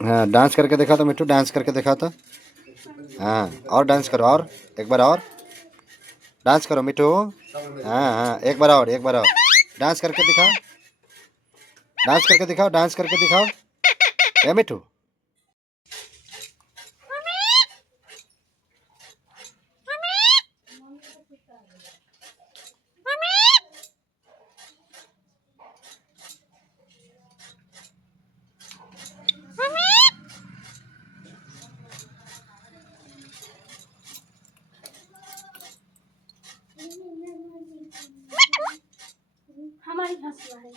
हाँ डांस करके दिखा तो मिट्टू, डांस करके दिखा तो। हाँ और डांस करो, और एक बार और डांस करो मिट्टू। हाँ हाँ एक बार और, एक बार और डांस करके दिखाओ, डांस करके दिखाओ, डांस करके दिखाओ। ए मिट्टू। हमारी हंसना है।